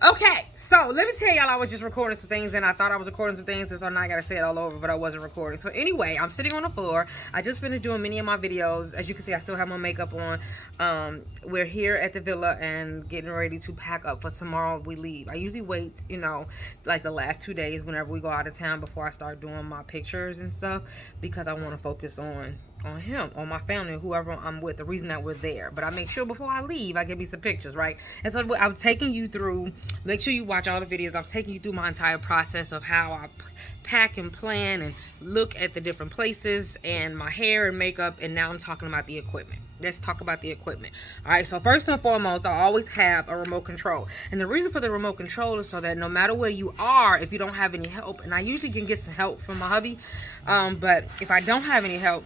Okay, so let me tell y'all, I was just recording some things and I thought I was recording some things, and so now I gotta say it all over, but I wasn't recording. So anyway, I'm sitting on the floor. I just finished doing many of my videos. As you can see, I still have my makeup on. We're here at the villa and getting ready to pack up for tomorrow we leave. I usually wait, you know, like the last 2 days whenever we go out of town before I start doing my pictures and stuff, because I want to focus on him, on my family, whoever I'm with, the reason that we're there. But I make sure before I leave, I give me some pictures, right? And so I'm taking you through, make sure you watch all the videos. I'm taking you through my entire process of how I pack and plan and look at the different places and my hair and makeup. And now I'm talking about the equipment. Let's talk about the equipment. All right, so first and foremost, I always have a remote control. And the reason for the remote control is so that no matter where you are, if you don't have any help, and I usually can get some help from my hubby, but if I don't have any help,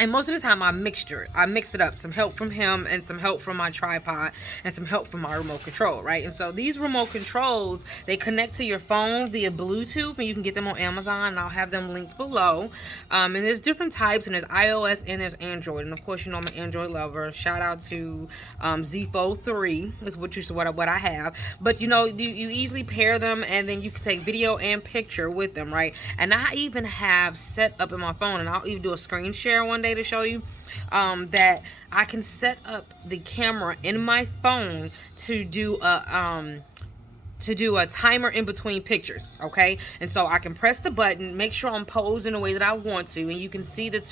and most of the time I mix it up, some help from him and some help from my tripod and some help from my remote control, right? And so these remote controls, they connect to your phone via Bluetooth, and you can get them on Amazon, and I'll have them linked below. And there's different types, and there's iOS and there's Android. And of course, you know I'm an Android lover. Shout out to Z Fold 3 is what I have. But you know, you easily pair them, and then you can take video and picture with them, right? And I even have set up in my phone, and I'll even do a screen share one day to show you that I can set up the camera in my phone to do a timer in between pictures, okay? And so I can press the button, make sure I'm posed in the way that I want to, and you can see the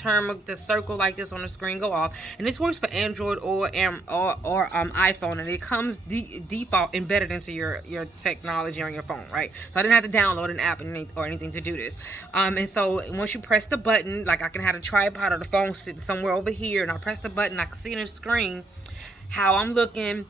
circle like this on the screen go off. And this works for Android or iPhone, and it comes default embedded into your technology on your phone, right? So I didn't have to download an app or anything to do this. And so once you press the button, like I can have a tripod or the phone sitting somewhere over here, and I press the button, I can see in the screen how I'm looking,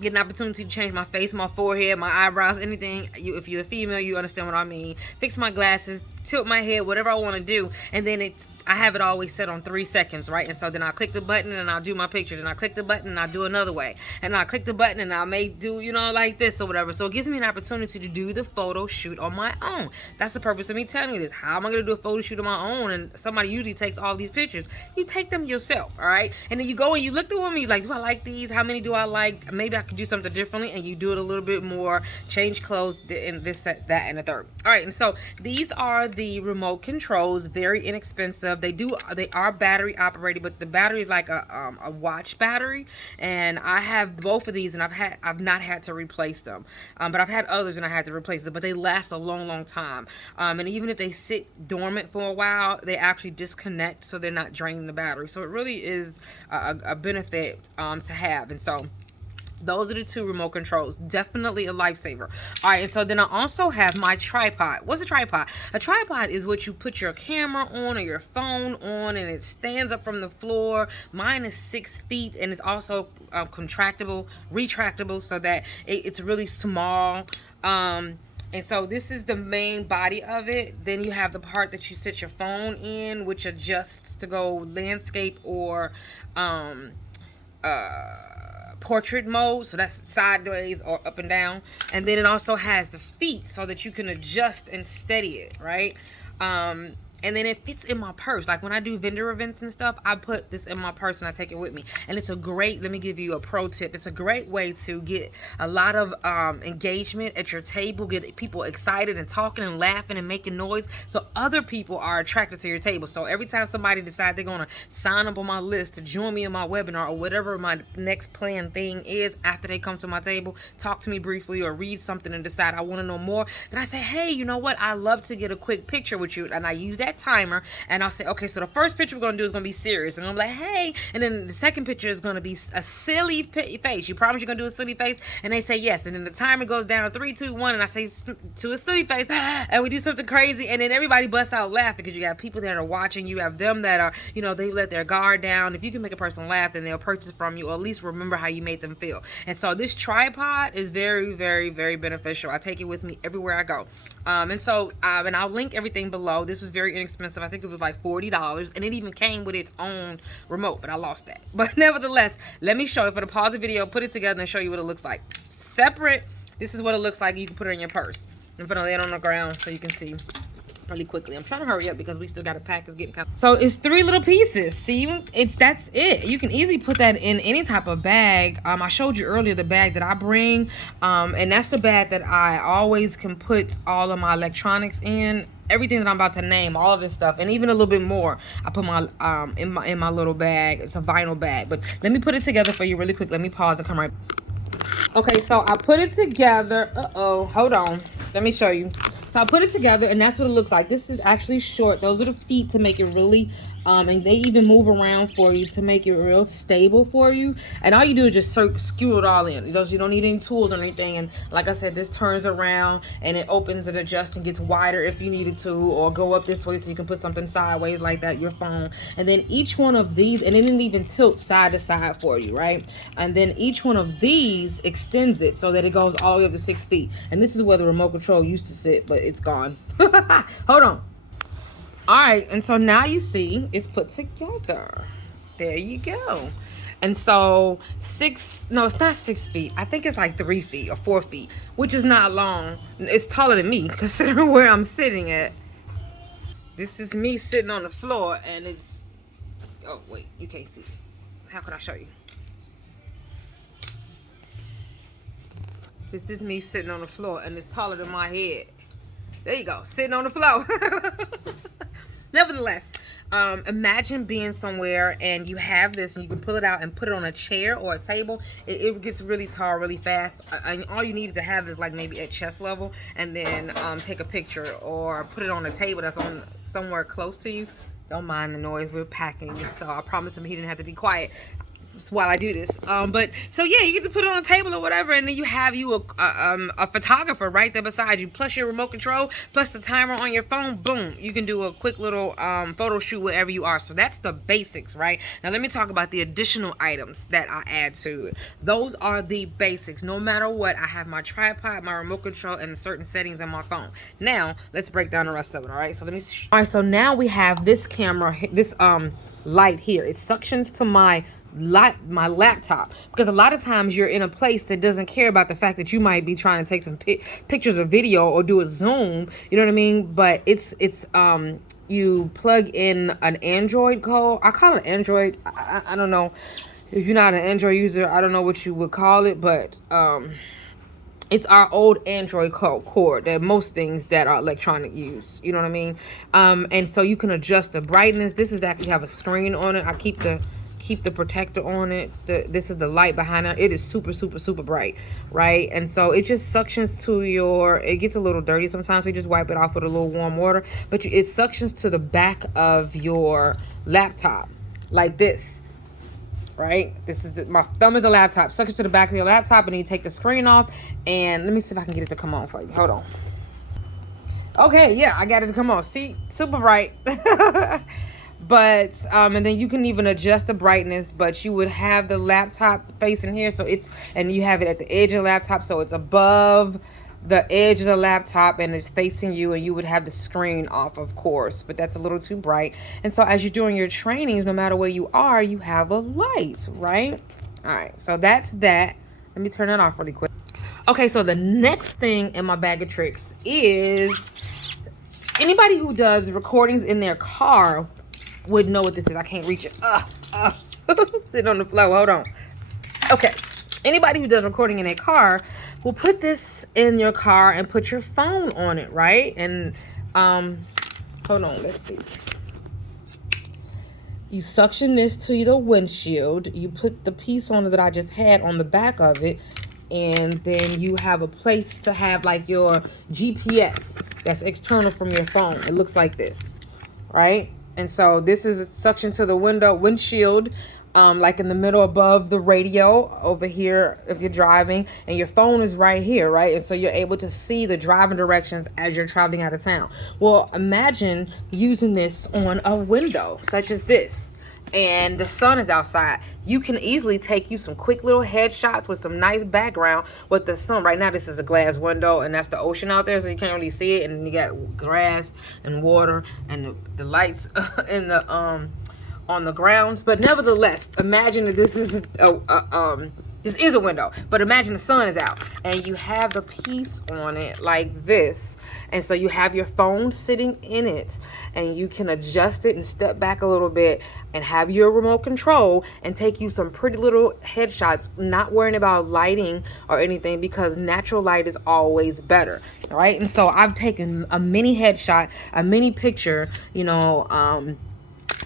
get an opportunity to change my face, my forehead, my eyebrows, anything. If you're a female, you understand what I mean. Fix my glasses, tilt my head, whatever I want to do. And then I have it always set on 3 seconds, right? And so then I'll click the button and I'll do my picture. Then I'll click the button and I'll do another way. And I'll click the button and I may do, you know, like this or whatever. So it gives me an opportunity to do the photo shoot on my own. That's the purpose of me telling you this. How am I going to do a photo shoot on my own? And somebody usually takes all these pictures. You take them yourself, all right? And then you go and you look through them and you're like, do I like these? How many do I like? Maybe I could do something differently. And you do it a little bit more, change clothes, and this, that, and the third. All right, and so these are the remote controls, very inexpensive. They are battery operated, but the battery is like a watch battery, and I have both of these, and I've not had to replace them, but I've had others and I had to replace them, but they last a long time, and even if they sit dormant for a while, they actually disconnect, so they're not draining the battery. So it really is a benefit to have. And so those are the two remote controls. Definitely a lifesaver. All right, and so then I also have my tripod. What's a tripod? A tripod is what you put your camera on or your phone on, and it stands up from the floor. Mine is 6 feet, and it's also retractable, so that it's really small. And so this is the main body of it. Then you have the part that you sit your phone in, which adjusts to go landscape or portrait mode, so that's sideways or up and down. And then it also has the feet so that you can adjust and steady it, right? And then it fits in my purse. Like when I do vendor events and stuff, I put this in my purse and I take it with me. And it's a great, let me give you a pro tip. It's a great way to get a lot of engagement at your table, get people excited and talking and laughing and making noise, so other people are attracted to your table. So every time somebody decides they're going to sign up on my list to join me in my webinar or whatever my next planned thing is, after they come to my table, talk to me briefly or read something and decide I want to know more, then I say, hey, you know what? I love to get a quick picture with you. And I use that timer, and I'll say, okay, so the first picture we're gonna do is gonna be serious, and I'm like, hey, and then the second picture is gonna be a silly face. You promise you're gonna do a silly face? And they say yes, and then the timer goes down 3, 2, 1, and I say to a silly face, and we do something crazy, and then everybody busts out laughing because you have people that are watching. You have them that are, you know, they let their guard down. If you can make a person laugh, then they'll purchase from you, or at least remember how you made them feel. And so this tripod is very, very, very beneficial. I take it with me everywhere I go. And I'll link everything below. This was very inexpensive. I think it was like $40, and it even came with its own remote, but I lost that. But nevertheless, let me show you. For the pause the video, put it together and show you what it looks like. Separate, this is what it looks like. You can put it in your purse. I'm gonna lay it on the ground so you can see. really quickly. I'm trying to hurry up because we still got a pack is getting cut. So it's 3 little pieces. See, that's it. You can easily put that in any type of bag. I showed you earlier the bag that I bring, and that's the bag that I always can put all of my electronics in. Everything that I'm about to name, all of this stuff, and even a little bit more, I put my in my little bag. It's a vinyl bag, but let me put it together for you really quick. Let me pause and come right. Okay, so I put it together. Hold on. Let me show you. So I put it together, and that's what it looks like. This is actually short. Those are the feet to make it really, and they even move around for you to make it real stable for you. And all you do is just skew it all in. You don't need any tools or anything. And like I said, this turns around, and it opens and adjusts and gets wider if you needed to, or go up this way so you can put something sideways like that, your phone. And then each one of these, and it didn't even tilt side to side for you, right? And then each one of these extends it so that it goes all the way up to 6 feet. And this is where the remote control used to sit, but it's gone. Hold on. All right, and so now you see it's put together. There you go. And so it's not 6 feet. I think it's like 3 feet or 4 feet, which is not long. It's taller than me considering where I'm sitting at. This is me sitting on the floor, and it's, oh wait, you can't see. How can I show you? This is me sitting on the floor, and it's taller than my head. There you go, sitting on the floor. Nevertheless, imagine being somewhere and you have this and you can pull it out and put it on a chair or a table. It gets really tall really fast. And all you need to have is like maybe at chest level, and then take a picture or put it on a table that's on somewhere close to you. Don't mind the noise, we're packing, so I promised him he didn't have to be quiet while I do this. But so yeah, you get to put it on a table or whatever, and then you have a photographer right there beside you, plus your remote control, plus the timer on your phone. Boom, you can do a quick little photo shoot wherever you are. So that's the basics, right? Now let me talk about the additional items that I add to it. Those are the basics. No matter what, I have my tripod, my remote control, and certain settings on my phone. Now let's break down the rest of it. All right, so all right, so now we have this camera, this light here. It suctions to my laptop, because a lot of times you're in a place that doesn't care about the fact that you might be trying to take some pictures or video or do a zoom, you know what I mean? But it's you plug in an Android code. I call it Android. I don't know if you're not an Android user, I don't know what you would call it, but it's our old Android cord that most things that are electronic use, you know what I mean? And so you can adjust the brightness. This is actually have a screen on it. I keep the protector on it. This is the light behind it. It is super bright, right? And so it just suctions to it gets a little dirty sometimes, so you just wipe it off with a little warm water, but it suctions to the back of your laptop like this, right? This is my thumb of the laptop, suctions to the back of your laptop, and then you take the screen off, and let me see if I can get it to come on for you. Hold on. Okay, yeah, I got it to come on. See, super bright. But and then you can even adjust the brightness, but you would have the laptop facing here, so and you have it at the edge of the laptop, so it's above the edge of the laptop and it's facing you, and you would have the screen off, of course, but that's a little too bright. And so as you're doing your trainings, no matter where you are, you have a light, right? All right, so that's that. Let me turn that off really quick. Okay, so the next thing in my bag of tricks is anybody who does recordings in their car would know what this is. I can't reach it. Sitting on the floor. Hold on. Okay. Anybody who does recording in a car will put this in your car and put your phone on it, right? And hold on. Let's see. You suction this to the windshield. You put the piece on it that I just had on the back of it, and then you have a place to have like your GPS that's external from your phone. It looks like this, right? And so this is suction to the windshield, like in the middle above the radio over here if you're driving, and your phone is right here, right? And so you're able to see the driving directions as you're traveling out of town. Well, imagine using this on a window such as this, and the sun is outside. You can easily take you some quick little headshots with some nice background with the sun. Right now this is a glass window, and that's the ocean out there, so you can't really see it, and you got grass and water and the lights in the on the grounds. But nevertheless, imagine that this is This is a window, but imagine the sun is out and you have the piece on it like this. And so you have your phone sitting in it and you can adjust it and step back a little bit and have your remote control and take you some pretty little headshots, not worrying about lighting or anything, because natural light is always better, right? And so I've taken a mini headshot, a mini picture, you know,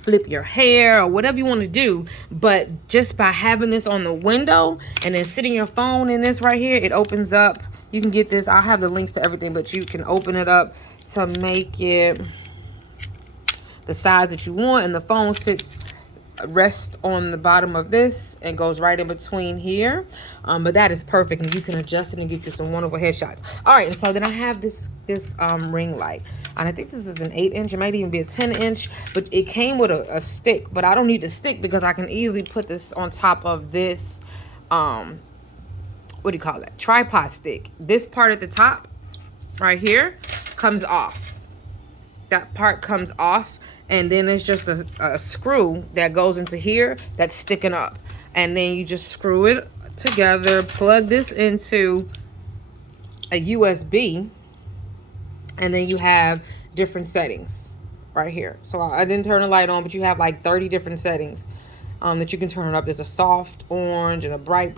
flip your hair or whatever you want to do, but just by having this on the window and then sitting your phone in this right here, it opens up. You can get this, I'll have the links to everything, but you can open it up to make it the size that you want, and the phone rests on the bottom of this and goes right in between here. But that is perfect, and you can adjust it and get you some wonderful headshots. All right, and so then I have this ring light, and I think this is an 8-inch, it might even be a 10-inch, but it came with a stick, but I don't need the stick because I can easily put this on top of this what do you call it, tripod stick. This part at the top right here comes off. That part comes off, and then it's just a screw that goes into here that's sticking up, and then you just screw it together, plug this into a USB, and then you have different settings right here. So I didn't turn the light on, but you have like 30 different settings that you can turn up. There's a soft orange and a bright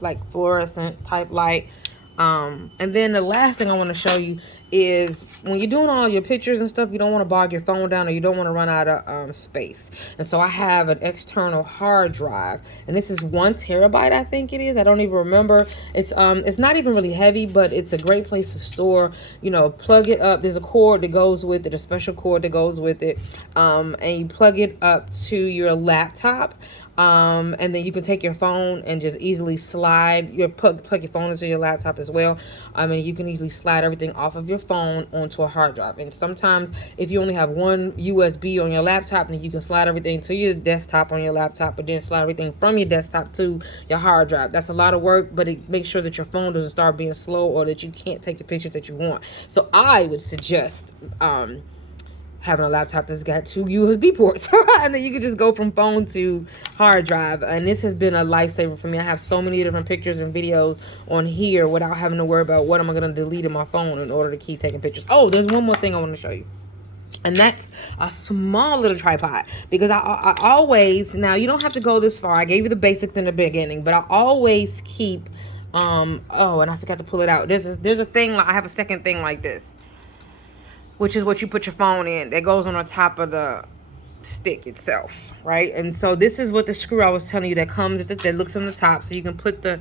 like fluorescent type light. And then the last thing I want to show you is when you're doing all your pictures and stuff, you don't want to bog your phone down, or you don't want to run out of space. And so I have an external hard drive, and this is 1 terabyte, I think it is. I don't even remember. It's not even really heavy, but it's a great place to store, you know, plug it up. There's a cord that goes with it, a special cord that goes with it. And you plug it up to your laptop. And then you can take your phone and just easily slide your plug your phone into your laptop as well. I mean, you can easily slide everything off of your phone onto a hard drive. And sometimes if you only have one USB on your laptop, then you can slide everything to your desktop on your laptop, but then slide everything from your desktop to your hard drive. That's a lot of work, but it makes sure that your phone doesn't start being slow or that you can't take the pictures that you want. So I would suggest having a laptop that's got 2 USB ports and then you can just go from phone to hard drive. And this has been a lifesaver for me. I have so many different pictures and videos on here without having to worry about what am I going to delete in my phone in order to keep taking pictures. Oh, there's one more thing I want to show you, and that's a small little tripod, because I always, now you don't have to go this far, I gave you the basics in the beginning, but I always keep oh, and I forgot to pull it out. There's a thing, I have a second thing like this, which is what you put your phone in, that goes on top of the stick itself, right? And so this is what the screw I was telling you that comes, that looks on the top, so you can put the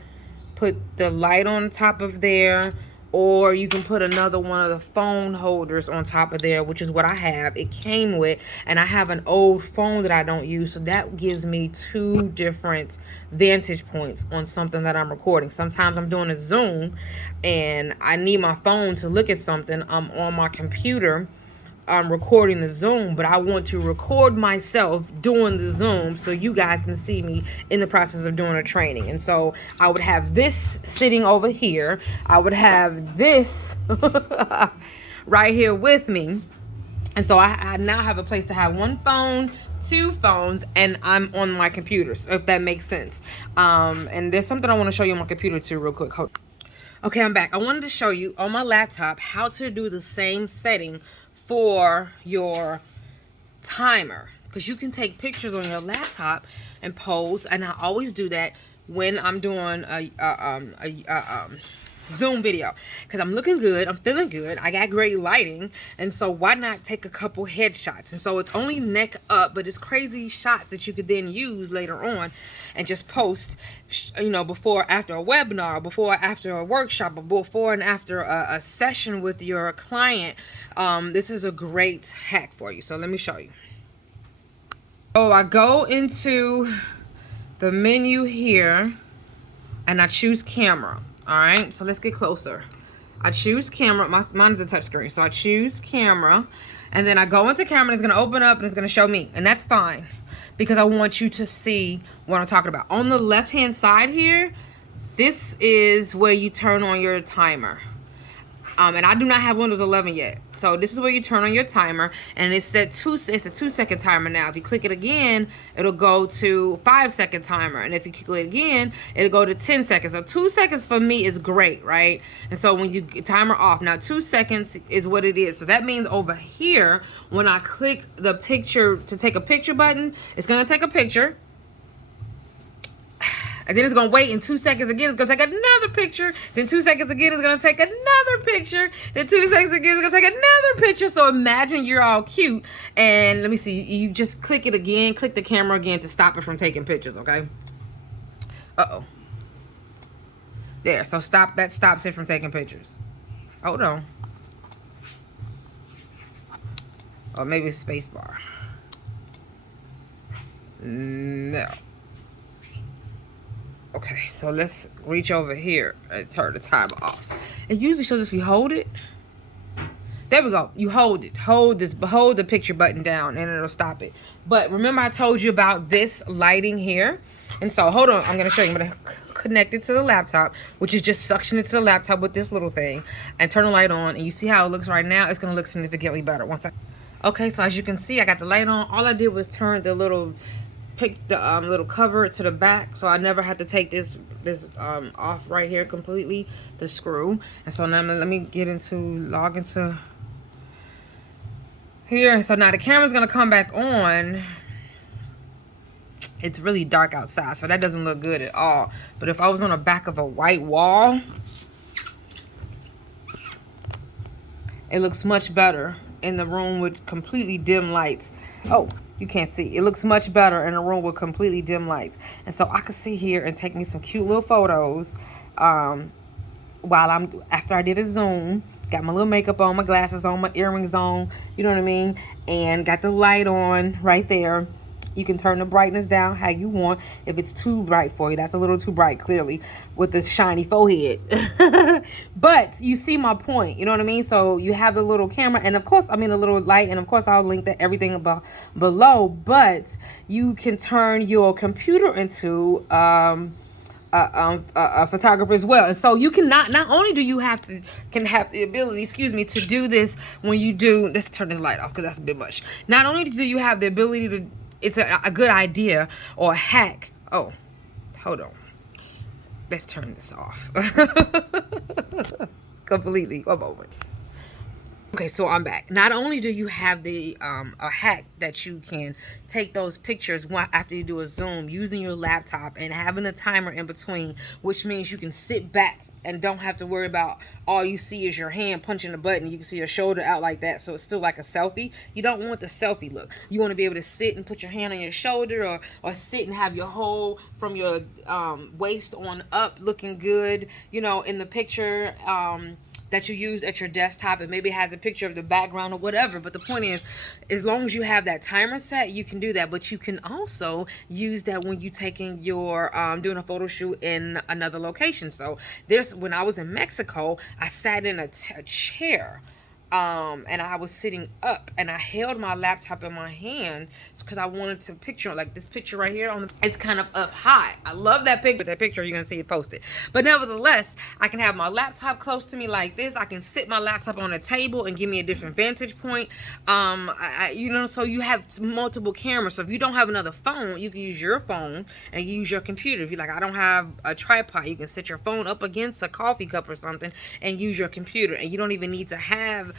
light on top of there, or you can put another one of the phone holders on top of there, which is what I have. It came with, and I have an old phone that I don't use, so that gives me 2 different vantage points on something that I'm recording. Sometimes I'm doing a Zoom and I need my phone to look at something. I'm on my computer, I'm recording the Zoom, but I want to record myself doing the Zoom so you guys can see me in the process of doing a training. And so I would have this sitting over here. I would have this right here with me. And so I now have a place to have 1 phone, 2 phones, and I'm on my computer, so if that makes sense. And there's something I want to show you on my computer too real quick. Okay, I'm back. I wanted to show you on my laptop how to do the same setting for your timer, because you can take pictures on your laptop and pose, and I always do that when I'm doing a Zoom video, because I'm looking good, I'm feeling good, I got great lighting, and so why not take a couple headshots? And so it's only neck up, but it's crazy shots that you could then use later on and just post, you know, before, after a webinar, before, after a workshop, or before and after a session with your client. This is a great hack for you. So let me show you. Oh, I go into the menu here and I choose camera. All right, so let's get closer. I choose camera. Mine is a touch screen, so I choose camera, and then I go into camera, and it's gonna open up and it's gonna show me, and that's fine because I want you to see what I'm talking about. On the left hand side here, this is where you turn on your timer. And I do not have Windows 11 yet. So this is where you turn on your timer, and it's a 2-second timer now. If you click it again, it'll go to 5-second timer, and if you click it again, it'll go to 10 seconds. So 2 seconds for me is great, right? And so when you timer off, now 2 seconds is what it is. So that means over here, when I click the picture to take a picture button, it's gonna take a picture. And then it's going to wait in 2 seconds again. It's going to take another picture. Then 2 seconds again, it's going to take another picture. Then 2 seconds again, it's going to take another picture. So imagine you're all cute. And let me see. You just click it again. Click the camera again to stop it from taking pictures, okay? Uh-oh. There. So stop. That stops it from taking pictures. Hold on. Or maybe it's space bar. No. Okay, so let's reach over here and turn the timer off. It usually shows if you hold it. There we go. You hold it. Hold the picture button down and it'll stop it. But remember I told you about this lighting here? And so hold on, I'm gonna show you. I'm gonna connect it to the laptop, which is just suction it to the laptop with this little thing and turn the light on, and you see how it looks right now? It's gonna look significantly better once okay, so as you can see, I got the light on. All I did was turn the little little cover to the back, so I never had to take this off right here completely, the screw. And so now let me log into here. So now the camera's gonna come back on. It's really dark outside, so that doesn't look good at all. But if I was on the back of a white wall, it looks much better in the room with completely dim lights. Oh, you can't see. It looks much better in a room with completely dim lights. And so I could sit here and take me some cute little photos after I did a Zoom. Got my little makeup on, my glasses on, my earrings on, you know what I mean? And got the light on right there. You can turn the brightness down how you want. If it's too bright for you, that's a little too bright, clearly, with the shiny forehead. But you see my point, you know what I mean? So you have the little camera, and of course, the little light, and of course, I'll link everything below. But you can turn your computer into a photographer as well. And so you can not only do you have the ability, to do this when you do. Let's turn this light off because that's a bit much. Not only do you have the ability to. It's a good idea or a hack. Oh, hold on. Let's turn this off. Completely. One moment. Okay, so I'm back. Not only do you have the a hack that you can take those pictures after you do a Zoom using your laptop and having a timer in between, which means you can sit back and don't have to worry about all you see is your hand punching the button. You can see your shoulder out like that, so it's still like a selfie. You don't want the selfie look. You want to be able to sit and put your hand on your shoulder, or sit and have your whole from your waist on up looking good, in the picture. That you use at your desktop, and maybe it has a picture of the background or whatever. But the point is, as long as you have that timer set, you can do that. But you can also use that when you're taking your doing a photo shoot in another location. So when I was in Mexico, I sat in a chair. And I was sitting up, and I held my laptop in my hand because I wanted to picture like this picture right here it's kind of up high. I love that picture. That picture, you're gonna see it posted. But nevertheless, I can have my laptop close to me like this. I can sit my laptop on a table and give me a different vantage point. So you have multiple cameras. So if you don't have another phone, you can use your phone and use your computer. If you're like, I don't have a tripod, you can sit your phone up against a coffee cup or something and use your computer. And you don't even need to have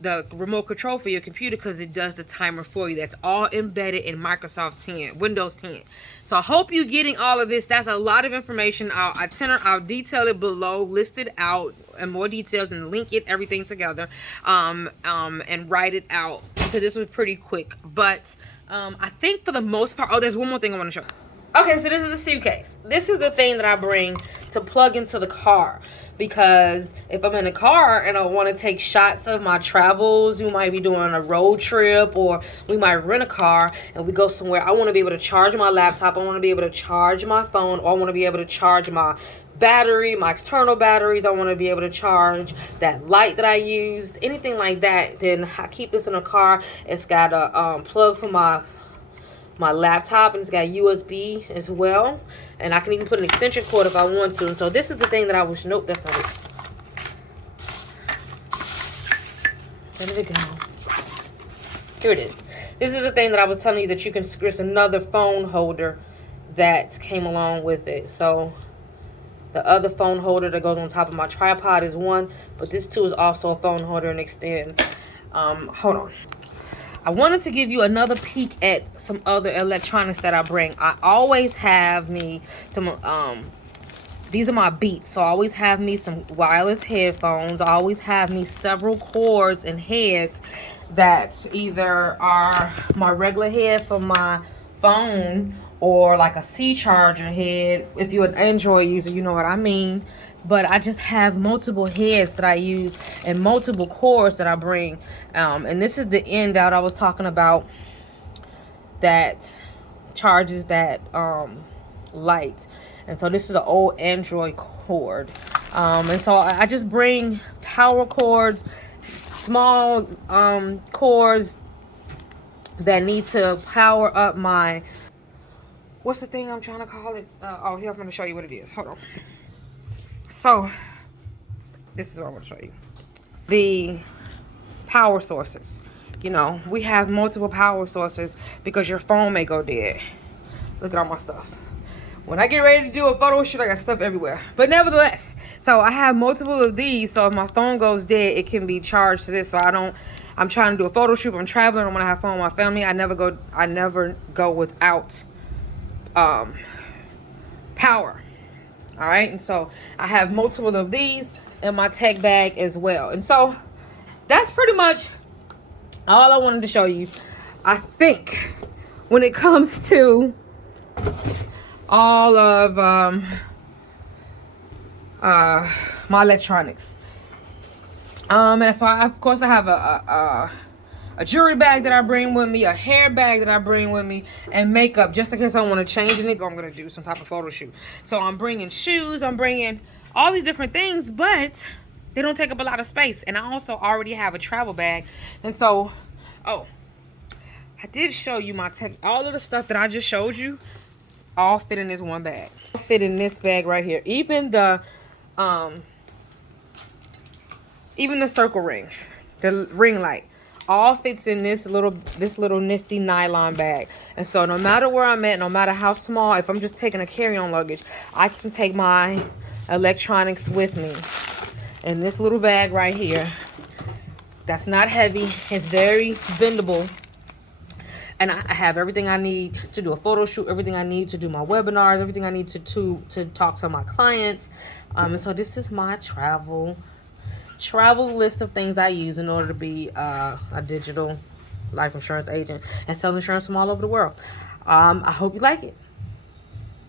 the remote control for your computer, because it does the timer for you. That's all embedded in Microsoft 10, Windows 10. So I hope you're getting all of this. That's a lot of information. I'll detail it below, list it out in more details, and link it, everything together, and write it out, because this was pretty quick. But I think for the most part, there's one more thing I want to show you. Okay, so this is the suitcase. This is the thing that I bring to plug into the car. Because if I'm in a car and I want to take shots of my travels, we might be doing a road trip, or we might rent a car and we go somewhere. I want to be able to charge my laptop. I want to be able to charge my phone, or I want to be able to charge my battery, my external batteries. I want to be able to charge that light that I used, anything like that. Then I keep this in a car. It's got a plug for my laptop, and it's got USB as well, and I can even put an extension cord if I want to. And so this is the thing that I was, nope, that's not it. Where did it go? Here it is. This is the thing that I was telling you that you can, there's another phone holder that came along with it. So the other phone holder that goes on top of my tripod is one, but this too is also a phone holder and extends. Hold on. I wanted to give you another peek at some other electronics that I bring. I always have me some, these are my Beats. So I always have me some wireless headphones. I always have me several cords and heads that either are my regular head for my phone or like a C charger head. If you're an Android user, you know what I mean. But I just have multiple heads that I use and multiple cords that I bring. And this is the end out I was talking about that charges that light. And so this is an old Android cord. And so I just bring power cords, small cords that need to power up my, what's the thing I'm trying to call it? Oh, here, I'm going to show you what it is. Hold on. So this is what I'm going to show you. The power sources. You know, we have multiple power sources because your phone may go dead. Look at all my stuff. When I get ready to do a photo shoot, I got stuff everywhere. But nevertheless, so I have multiple of these. So if my phone goes dead, it can be charged to this. So I'm trying to do a photo shoot. I'm traveling. I want to have fun with my family. I never go without power. All right. And so I have multiple of these in my tech bag as well. And so that's pretty much all I wanted to show you. I think when it comes to all of my electronics, and so of course I have a jewelry bag that I bring with me, a hair bag that I bring with me, and makeup just in case I want to change anything. I'm gonna do some type of photo shoot. So I'm bringing shoes, I'm bringing all these different things, but they don't take up a lot of space. And I also already have a travel bag. And so, oh, I did show you my tech. All of the stuff that I just showed you all fit in this one bag. Fit in this bag right here. Even the circle ring, the ring light, all fits in this little nifty nylon bag. And so no matter where I'm at, no matter how small, if I'm just taking a carry-on luggage, I can take my electronics with me in this little bag right here. That's not heavy. It's very bendable. And I have everything I need to do a photo shoot, everything I need to do my webinars, everything I need to talk to my clients. And so this is my travel list of things I use in order to be a digital life insurance agent and sell insurance from all over the world. I hope you like it.